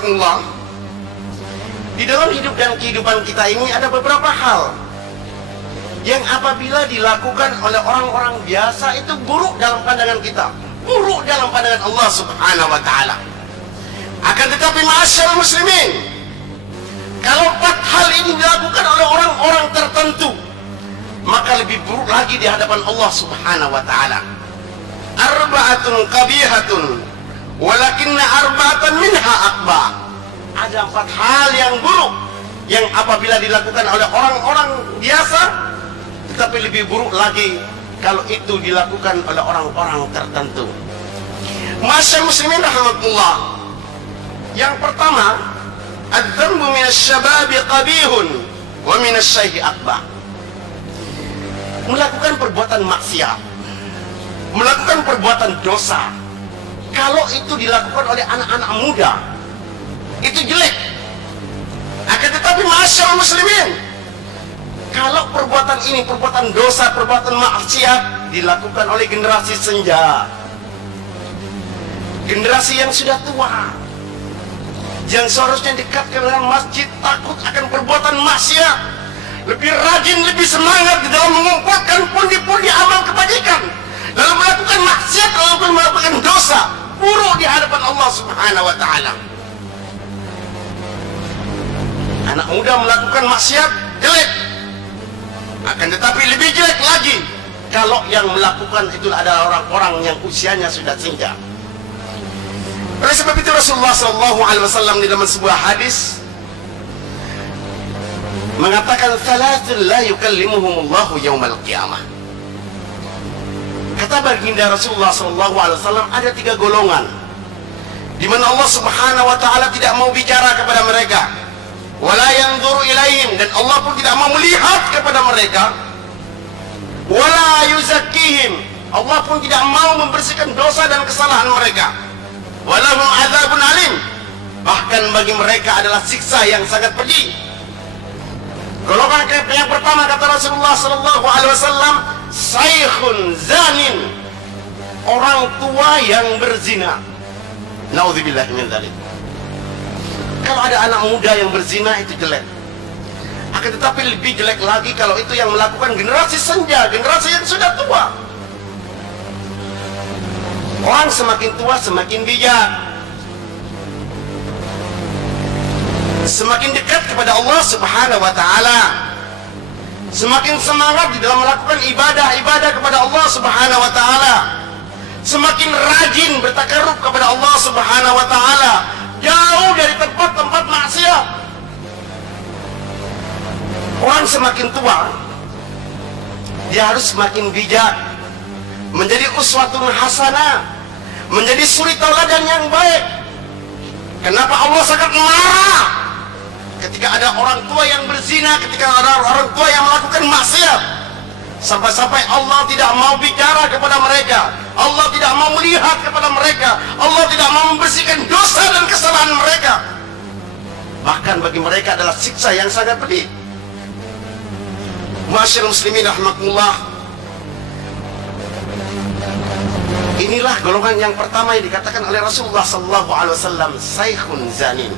rahmatullah, di dalam hidup dan kehidupan kita ini ada beberapa hal yang apabila dilakukan oleh orang-orang biasa itu buruk dalam pandangan kita, buruk dalam pandangan Allah Subhanahu wa taala. Akan tetapi ma'asyiral muslimin, kalau 4 hal ini dilakukan oleh orang-orang tertentu, maka lebih buruk lagi di hadapan Allah Subhanahu wa taala. Arba'atun qabihatun walakinna arba'atan minha aqba. Ada 4 hal yang buruk yang apabila dilakukan oleh orang-orang biasa, tetapi lebih buruk lagi kalau itu dilakukan oleh orang-orang tertentu. Masyaallah muslimin rahmatullah. Yang pertama, adz-dzambu minasy-syababi qabihun wa minasy-syaihi aqba. Melakukan perbuatan maksiat, melakukan perbuatan dosa, kalau itu dilakukan oleh anak-anak muda, itu jelek. Akan tetapi masyaallah muslimin, kalau perbuatan ini, perbuatan dosa, perbuatan maksiat dilakukan oleh generasi senja, generasi yang sudah tua, yang seharusnya dekat dengan masjid, takut akan perbuatan maksiat, lebih rajin, lebih semangat di dalam mengumpulkan pundi-pundi amal kebajikan, dalam melakukan maksiat, dalam melakukan dosa, buruk di hadapan Allah Subhanahu wa taala. Anak muda melakukan maksiat jelek. Akan tetapi lebih jelek lagi kalau yang melakukan itu adalah orang-orang yang usianya sudah senja. Oleh sebab itu Rasulullah SAW di dalam sebuah hadis mengatakan, "Thalathun la yukallimuhumullahu yaumal qiyamah." Kata baginda Rasulullah SAW, ada 3 golongan di mana Allah Subhanahu wa taala tidak mau bicara kepada mereka, wala yanzuru ilaihim, dan Allah pun tidak mau melihat kepada mereka, wala yuzakkihim, Allah pun tidak mau membersihkan dosa dan kesalahan mereka, walahum adzabun alim, bahkan bagi mereka adalah siksa yang sangat pedih. Golongan yang pertama, kata Rasulullah SAW, saikhun zanin, orang tua yang berzina. Nauzubillah min dzalik. Kalau ada anak muda yang berzina itu jelek. Akan tetapi lebih jelek lagi kalau itu yang melakukan generasi senja, generasi yang sudah tua. Orang semakin tua semakin bijak, semakin dekat kepada Allah Subhanahu wa taala, semakin semangat di dalam melakukan ibadah-ibadah kepada Allah Subhanahu wa taala, semakin rajin bertakarrub kepada Allah Subhanahu wa taala, jauh dari tempat-tempat maksiat. Orang semakin tua, dia harus semakin bijak, menjadi uswatun hasanah, menjadi suri tauladan yang baik. Kenapa Allah sangat marah ketika ada orang tua yang berzina, ketika ada orang tua yang melakukan maksiat, sampai-sampai Allah tidak mau bicara kepada mereka, Allah tidak mau melihat kepada mereka, Allah tidak mau membersihkan dosa dan kesalahan mereka. Bahkan bagi mereka adalah siksa yang sangat pedih. Masyaallah muslimin rahmatullah. Inilah golongan yang pertama yang dikatakan oleh Rasulullah SAW, saikhun zanin.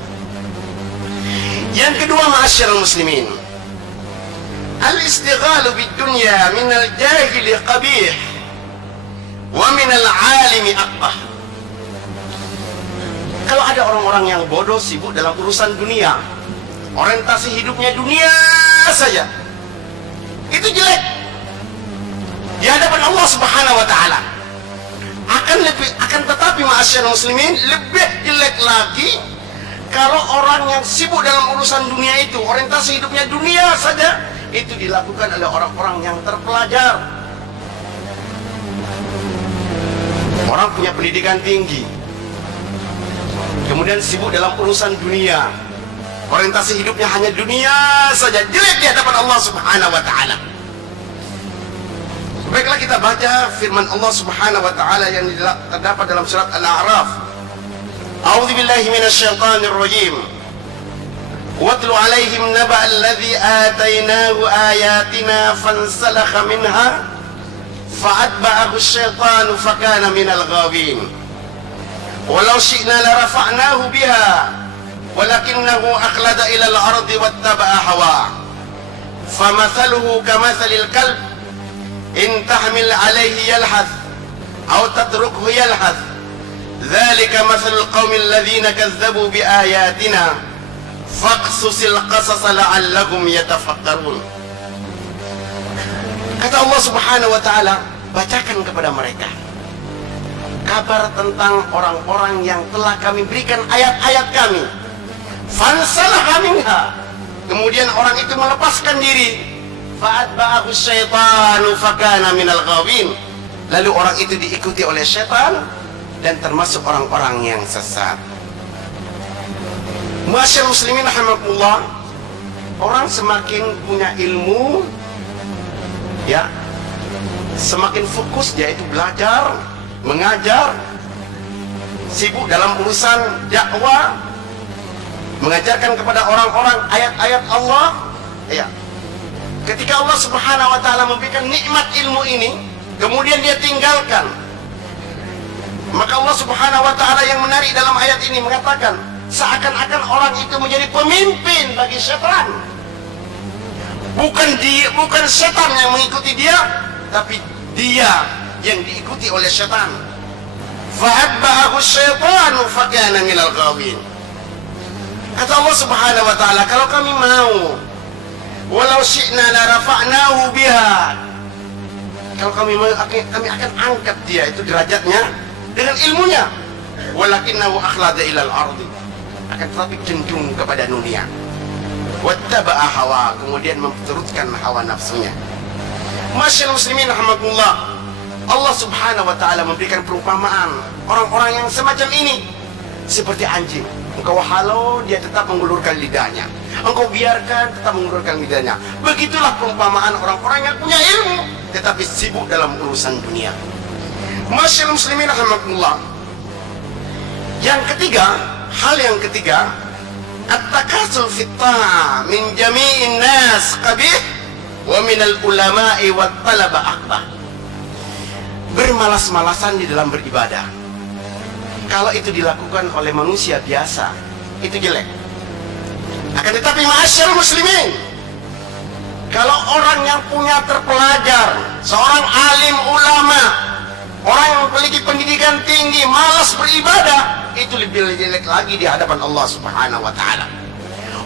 Yang kedua, masyaallah muslimin, al-istighalu bid-dunya minal jahili qabih wa minal alimi aqbah. Kalau ada orang-orang yang bodoh, sibuk dalam urusan dunia, orientasi hidupnya dunia saja, itu jelek di hadapan Allah Subhanahu wa taala. Akan tetapi ma'asyiral muslimin, lebih jelek lagi kalau orang yang sibuk dalam urusan dunia itu, orientasi hidupnya dunia saja, itu dilakukan oleh orang-orang yang terpelajar. Orang punya pendidikan tinggi, kemudian sibuk dalam urusan dunia, orientasi hidupnya hanya dunia saja, jelek di hadapan Allah Subhanahu wa taala. Baiklah, kita baca firman Allah Subhanahu wa taala yang terdapat dalam surat Al-A'raf. A'udzubillahi minasyaitonir rajim. Watlu 'alaihim naba'al ladzi atainahu ayatina fansalakha minha fa'atba'ahu asy-syaitanu fakana minal ghawin. Walau syi'na la rafa'nahu biha walakinnahu akhlada ila al-ardi wattaba'a hawa. Famathaluhu kamathalil kalb in tahmil alayhi yalhath aw tatrukhu yalhath. Dzalika mathalul qaumil ladzina kazzabu biayatina faqsusil qasasa la'allahum yatafakkarun. Kata Allah Subhanahu wa taala, bacakan kepada mereka kabar tentang orang-orang yang telah kami berikan ayat-ayat kami. Fansalaha minha, kemudian orang itu melepaskan diri. Fa'atba'ahu syaitanu fakana minal ghawin, lalu orang itu diikuti oleh syaitan dan termasuk orang-orang yang sesat. Masyaallah muslimin rahimakumullah, orang semakin punya ilmu, ya, semakin fokus dia itu belajar, mengajar, sibuk dalam urusan dakwah, mengajarkan kepada orang-orang ayat-ayat Allah. Ya, ketika Allah Subhanahu wa taala memberikan nikmat ilmu ini, kemudian dia tinggalkan, maka Allah Subhanahu wa taala yang menarik dalam ayat ini mengatakan, seakan-akan orang itu menjadi pemimpin bagi setan. Bukan setan yang mengikuti dia, tapi dia yang diikuti oleh setan. Fa'atba'ahu syaitanu fakana minal ghawin. Kata Allah Subhanahu wa taala, kalau kami mau, walau syi'na la rafa'nahu biha, kalau kami mau, kami akan angkat dia itu derajatnya dengan ilmunya. Walakinnahu akhlada ilal ardi, akan tetapi cenderung kepada dunia. Wattaba'a hawa, kemudian memperturutkan hawa nafsunya. Masyaallah muslimin rahimakumullah, Allah Subhanahu wa taala memberikan perumpamaan orang-orang yang semacam ini seperti anjing. Engkau halau, dia tetap mengulurkan lidahnya. Engkau biarkan, tetap mengulurkan lidahnya. Begitulah perumpamaan orang-orang yang punya ilmu tetapi sibuk dalam urusan dunia. Masyaallah muslimin rahimakumullah. Yang ketiga, hal yang ketiga, at-takasul fit ta'ah min jami'in nas qabih wa minal ulama'i wat talaba aqbah. Bermalas-malasan di dalam beribadah, kalau itu dilakukan oleh manusia biasa, itu jelek. Akan tetapi ma'asyarul muslimin, kalau orang yang punya terpelajar, seorang alim ulama, orang yang memiliki pendidikan tinggi, malas beribadah, itu lebih jelek lagi di hadapan Allah Subhanahu wa taala.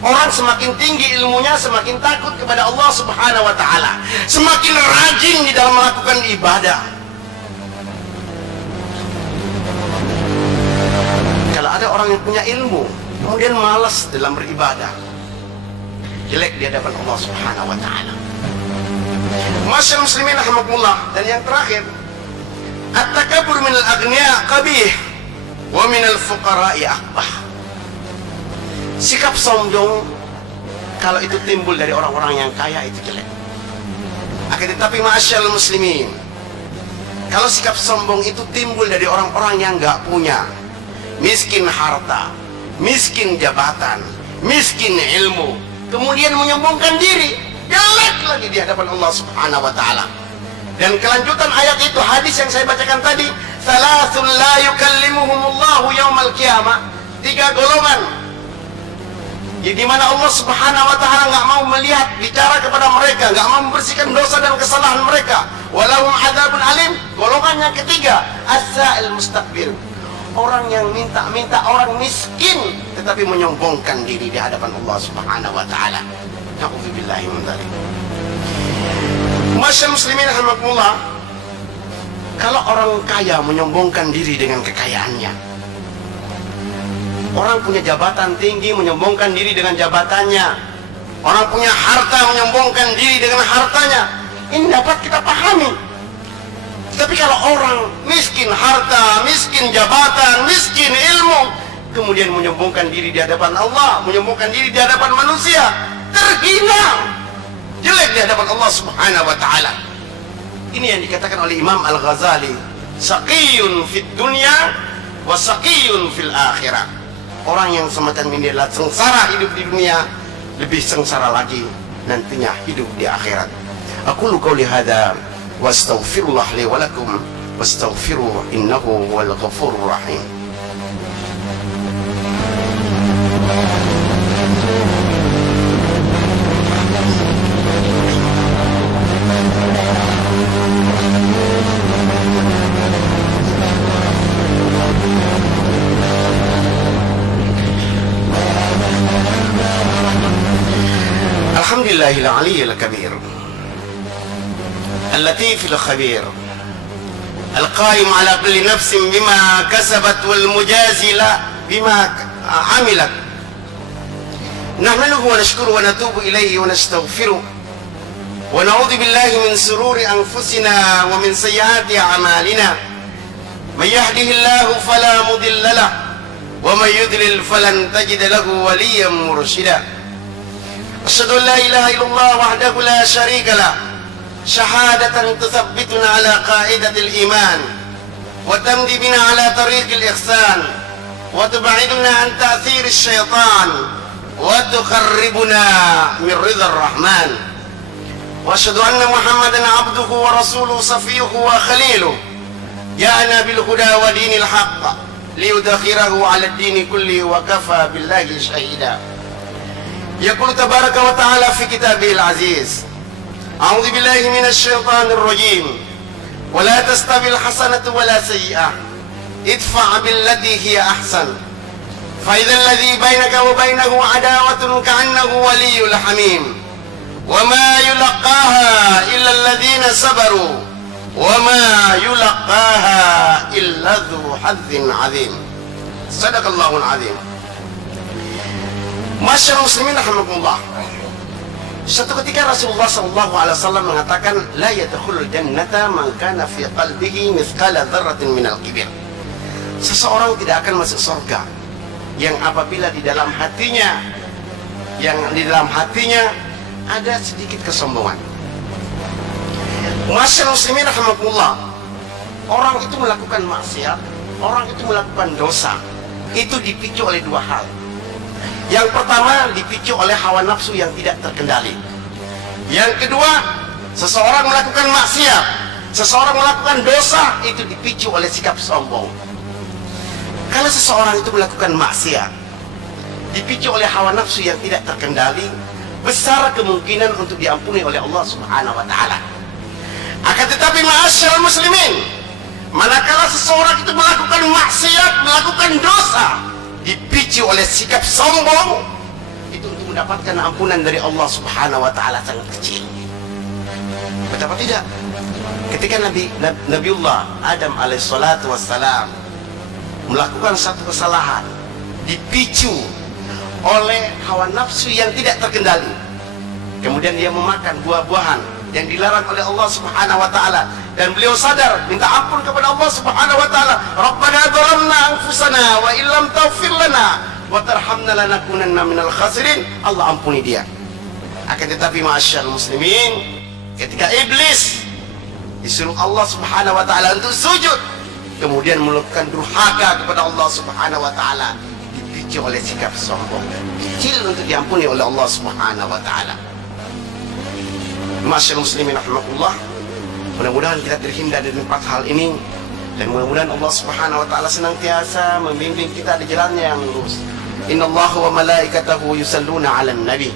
Orang semakin tinggi ilmunya, semakin takut kepada Allah Subhanahu wa taala, semakin rajin di dalam melakukan ibadah. Kalau ada orang yang punya ilmu kemudian malas dalam beribadah, jelek di hadapan Allah Subhanahu wa taala. Masyaallah muslimin rahimakumullah. Dan yang terakhir, at-takabbur minal aghniya qabih wa minal fuqara'i aqbah. Sikap sombong kalau itu timbul dari orang-orang yang kaya itu jelek. Akan tetapi masyaallah muslimin, kalau sikap sombong itu timbul dari orang-orang yang enggak punya, miskin harta, miskin jabatan, miskin ilmu, kemudian menyombongkan diri, jelek lagi di hadapan Allah Subhanahu wa taala. Dan kelanjutan ayat itu, hadis yang saya bacakan tadi, salasun la yukallimuhumullahu yaumal qiyamah, 3 golongan di mana Allah Subhanahu wa taala enggak mau melihat, bicara kepada mereka, enggak mau membersihkan dosa dan kesalahan mereka. Walahum adzabun alim. Golongan yang ketiga, as-sa'il mustakbir, orang yang minta-minta, orang miskin tetapi menyombongkan diri di hadapan Allah Subhanahu wa taala. Na'udzubillahi min dzalik. Masyaallah muslimin rahimakumullah, kalau orang kaya menyombongkan diri dengan kekayaannya, orang punya jabatan tinggi menyombongkan diri dengan jabatannya, orang punya harta menyombongkan diri dengan hartanya, ini dapat kita pahami. Tapi kalau orang miskin harta, miskin jabatan, miskin ilmu, kemudian menyombongkan diri di hadapan Allah, menyombongkan diri di hadapan manusia, terhina, jelek di hadapan Allah Subhanahu wa taala. Ini yang dikatakan oleh Imam Al-Ghazali, saqiyun fid dunya wa saqiyun fil akhirah. Orang yang semacam ini adalah sengsara hidup di dunia, lebih sengsara lagi nantinya hidup di akhirat. Aqulu qouli hadza wastaghfirullah li wa lakum wastaghfiruhu innahu huwal ghafurur rahim. billahi al-aliyyil kabir al-latifil khabir al-qaim ala kulli nafsin bima kasabat wal mujazila bima amilat. Nahmaduhu wa nashkuru wa natubu ilayhi wa nastaghfiruh wa na'udzu billahi min sururi anfusina wa min sayyiati a'malina. May yahdihillahu fala mudilla lahu wa may yudlil falan tajid lahu waliyyan mursyida. Asyhadu an la ilaha illallah wahdahu la syarika lah, syahadatan tuthabbituna ala qaidatil iman wa tamdi bina ala tariqil ihsan wa tub'iduna an ta'thirish syaitan wa tuqarribuna min ridhar rahman. Wa asyhadu anna Muhammadan abduhu wa rasuluhu safiyuhu wa khaliluhu ja'ana bil huda wa dinil haqq liyudkhirahu 'ala ad-din kulli wa kafa billahi shahida. Yaqulu tabaraka wa ta'ala fi kitabihil aziz, a'udzu billahi minasy syaithanir rajim, wa la tastabil hasanatu wa la sayyi'ah, idfa' billati hiya ahsan, fa idzal ladzi bainaka wa bainahu 'adawatun ka'annahu waliyyun hamim, wa ma yulaqaha illa alladhina sabaru wa ma yulaqaha illa dzu hadzin 'adzim. Sadaqallahul 'adzim. Masyaallah muslimin rahimakumullah. Suatu ketika Rasulullah SAW mengatakan, la yadkhulul jannata man kana fi qalbihi mithqala dzarratin minal kibir. Seseorang tidak akan masuk surga yang apabila di dalam hatinya ada sedikit kesombongan. Masyaallah muslimin rahimakumullah. Orang itu melakukan maksiat, orang itu melakukan dosa, itu dipicu oleh dua hal. Yang pertama, dipicu oleh hawa nafsu yang tidak terkendali. Yang kedua, seseorang melakukan maksiat, seseorang melakukan dosa, itu dipicu oleh sikap sombong. Kalau seseorang itu melakukan maksiat, dipicu oleh hawa nafsu yang tidak terkendali, besar kemungkinan untuk diampuni oleh Allah Subhanahu wa Ta'ala. Akan tetapi ma'asyiral muslimin, manakala seseorang itu melakukan maksiat, melakukan dosa, dipicu oleh sikap sombong, itu untuk mendapatkan ampunan dari Allah Subhanahu wa Ta'ala sangat kecil. Betapa tidak? Ketika Nabiullah Adam alaihissalatu wassalam melakukan satu kesalahan, dipicu oleh hawa nafsu yang tidak terkendali, kemudian dia memakan buah-buahan yang dilarang oleh Allah Subhanahu wa Ta'ala, dan beliau sadar, minta ampun kepada Allah Subhanahu wa Ta'ala. Rabbana dhalamna anfusana wa illam taghfir lana wa tarhamna lanakunanna minal khasirin. Allah ampuni dia. Akan tetapi ma'asyarul muslimin, ketika iblis disuruh Allah Subhanahu wa Ta'ala untuk sujud, kemudian melakukan durhaka kepada Allah Subhanahu wa Ta'ala, dipicu oleh sikap sombong, kecil untuk diampuni oleh Allah Subhanahu wa Ta'ala. Masyaallah muslimin rahmatullah, mudah-mudahan kita terhindar dari empat hal ini, dan mudah-mudahan Allah Subhanahu wa Ta'ala senantiasa membimbing kita di jalannya yang lurus. Innallaha wa malaikatahu yusalluna 'alan nabi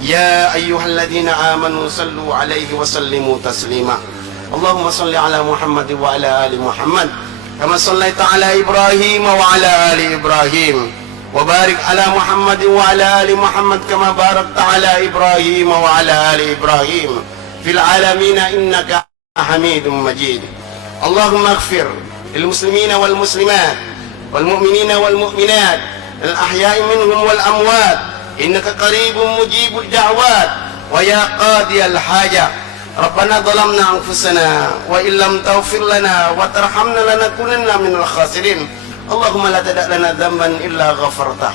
ya ayyuhalladzina amanu sallu 'alaihi wa sallimu taslima. Allahumma shalli 'ala Muhammad wa 'ala ali Muhammad kama shallaita 'ala Ibrahim wa 'ala ali Ibrahim wa barik 'ala Muhammad wa 'ala ali Muhammad kama barakta 'ala Ibrahim wa 'ala ali Ibrahim fil 'alamin innaka Hamidum Majid. Allahumma ighfir lil muslimina wal muslimat wal mu'minina wal mu'minat al ahya'i minhum wal amwat innaka qaribun mujibud da'wat wa ya qadiyal hajat. Rabbana dhalamna anfusana wa illam taghfir lana wa tarhamna lanakunanna minal khasirin. Allahumma la tada' lana dhanban illa ghafartah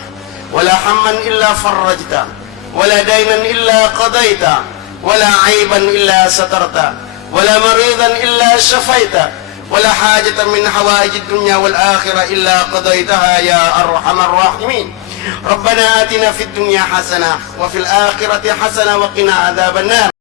wa la hamman illa farajtah wa la daynan illa qadaitah wa la 'aiban illa satartah ولا مريضا إلا شفيته ولا حاجة من حوائج الدنيا والآخرة إلا قضيتها يا أرحم الراحمين. ربنا آتنا في الدنيا حسنة وفي الآخرة حسنة وقنا عذاب النار.